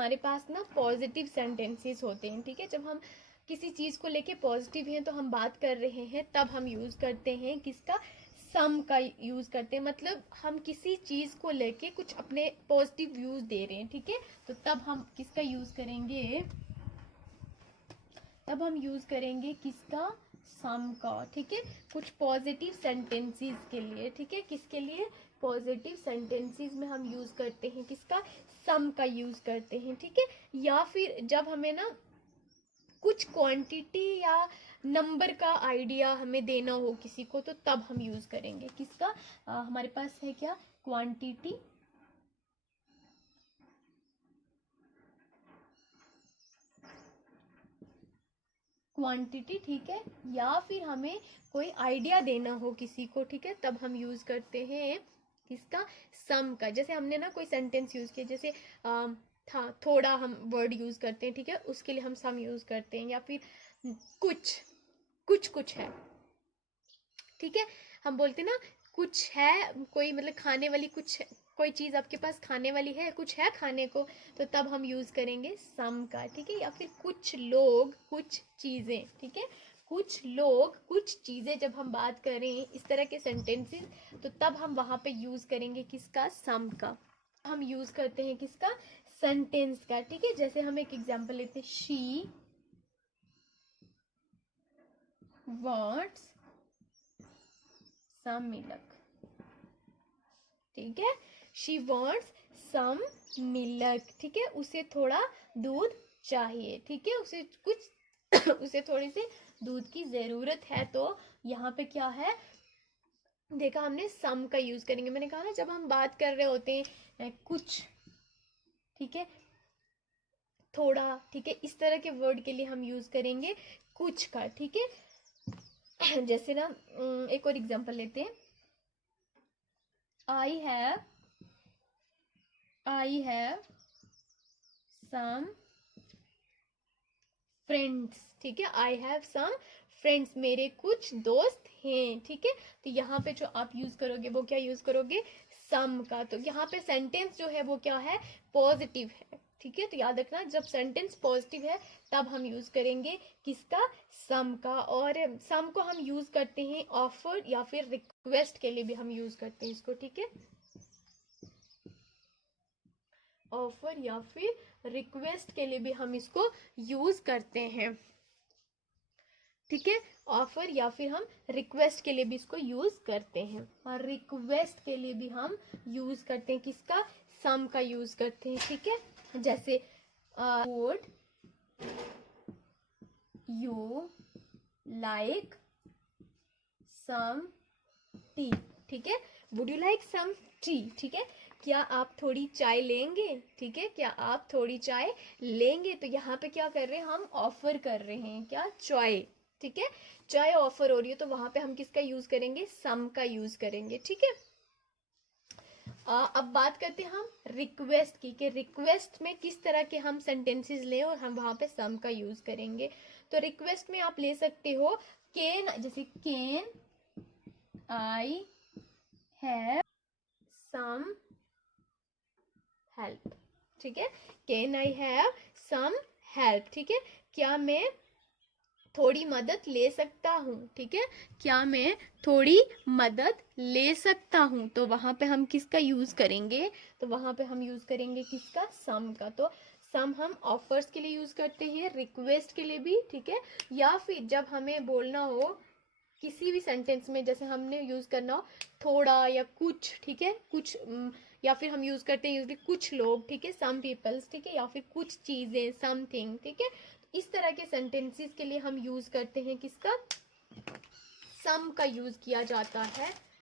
हमारे पास ना positive sentences होते हैं, ठीक है। जब हम किसी चीज़ को लेके पॉजिटिव हैं तो हम बात कर रहे हैं, तब हम यूज़ करते हैं किसका, सम का यूज़ करते हैं। मतलब हम किसी चीज़ को लेके कुछ अपने पॉजिटिव व्यूज़ दे रहे हैं, ठीक है। तो तब हम किसका यूज़ करेंगे, तब हम यूज़ करेंगे किसका, सम का, ठीक है। कुछ पॉजिटिव सेंटेंसेस के लिए, ठीक है। किसके लिए, पॉजिटिव सेंटेंसेस में हम यूज़ करते हैं किसका, सम का यूज़ करते हैं, ठीक है। या फिर जब हमें ना कुछ क्वांटिटी या नंबर का आइडिया हमें देना हो किसी को, तो तब हम यूज़ करेंगे किसका, हमारे पास है क्या, क्वांटिटी, क्वांटिटी, ठीक है। या फिर हमें कोई आइडिया देना हो किसी को, ठीक है, तब हम यूज़ करते हैं किसका, सम का। जैसे हमने ना कोई सेंटेंस यूज़ किया, जैसे था, थोड़ा हम वर्ड यूज़ करते हैं, ठीक है, उसके लिए हम सम यूज़ करते हैं। या फिर कुछ कुछ कुछ है, ठीक है। हम बोलते ना कुछ है, कोई मतलब खाने वाली, कुछ कोई चीज़ आपके पास खाने वाली है, कुछ है खाने को, तो तब हम यूज़ करेंगे सम का, ठीक है। या फिर कुछ लोग, कुछ चीज़ें, ठीक है, कुछ लोग, कुछ चीज़ें, जब हम बात करें इस तरह के सेंटेंसेस, तो तब हम वहाँ पे यूज़ करेंगे किसका, सम का। हम यूज़ करते हैं किसका, सेंटेंस का, ठीक है। जैसे हम एक एग्जांपल लेते हैं, शी वांट्स सम मिल्क, ठीक है। शी वॉन्ट्स सम मिल्क, ठीक है, उसे थोड़ा दूध चाहिए, ठीक है, उसे कुछ उसे थोड़ी सी दूध की ज़रूरत है। तो यहाँ पे क्या है, देखा हमने, सम का यूज़ करेंगे। मैंने कहा ना, जब हम बात कर रहे होते हैं कुछ, ठीक है, थोड़ा, ठीक है, इस तरह के वर्ड के लिए हम यूज़ करेंगे कुछ का, ठीक है। जैसे ना एक और एग्जांपल लेते हैं, आई हैव सम फ्रेंड्स, ठीक है, आई हैव सम फ्रेंड्स, मेरे कुछ दोस्त हैं, ठीक है। तो यहाँ पे जो आप यूज करोगे वो क्या यूज करोगे, सम का। तो यहाँ पे सेंटेंस जो है वो क्या है, पॉजिटिव है, ठीक है। तो याद रखना, जब सेंटेंस पॉजिटिव है तब हम यूज करेंगे किसका, सम का। और सम को हम यूज करते हैं ऑफर या फिर रिक्वेस्ट के लिए भी हम यूज करते हैं इसको, ठीक है। ऑफर या फिर रिक्वेस्ट के लिए भी हम इसको यूज करते हैं, ठीक है। ऑफर या फिर हम रिक्वेस्ट के लिए भी इसको यूज करते हैं। और रिक्वेस्ट के लिए भी हम यूज करते हैं किसका, सम का यूज करते हैं, ठीक है। जैसे would you like some tea, ठीक है, would you like some tea, ठीक है, क्या आप थोड़ी चाय लेंगे, ठीक है, क्या आप थोड़ी चाय लेंगे। तो यहाँ पे क्या कर रहे हैं, हम ऑफर कर रहे हैं क्या, चाय, ठीक है, चाय ऑफर हो रही है, तो वहां पे हम किसका यूज करेंगे, सम का यूज करेंगे, ठीक है। अब बात करते हैं हम रिक्वेस्ट की, कि रिक्वेस्ट में किस तरह के हम सेंटेंसेस लें और हम वहां पे सम का यूज करेंगे। तो रिक्वेस्ट में आप ले सकते हो कैन, जैसे can I have some help, ठीक है, can I have some help, ठीक है, क्या मैं थोड़ी मदद ले सकता हूँ, ठीक है, क्या मैं थोड़ी मदद ले सकता हूँ। तो वहां पे हम किसका यूज करेंगे, तो वहां पे हम यूज करेंगे किसका, सम का। तो सम हम ऑफर्स के लिए यूज करते हैं, रिक्वेस्ट के लिए भी, ठीक है। या फिर जब हमें बोलना हो किसी भी सेंटेंस में, जैसे हमने यूज करना हो थोड़ा या कुछ, ठीक है, कुछ या फिर हम यूज करते हैं यूजली कुछ लोग, ठीक है, सम पीपल्स, ठीक है, या फिर कुछ चीजें, समथिंग, ठीक है। इस तरह के सेंटेंसेस के लिए हम यूज करते हैं किसका, सम का यूज किया जाता है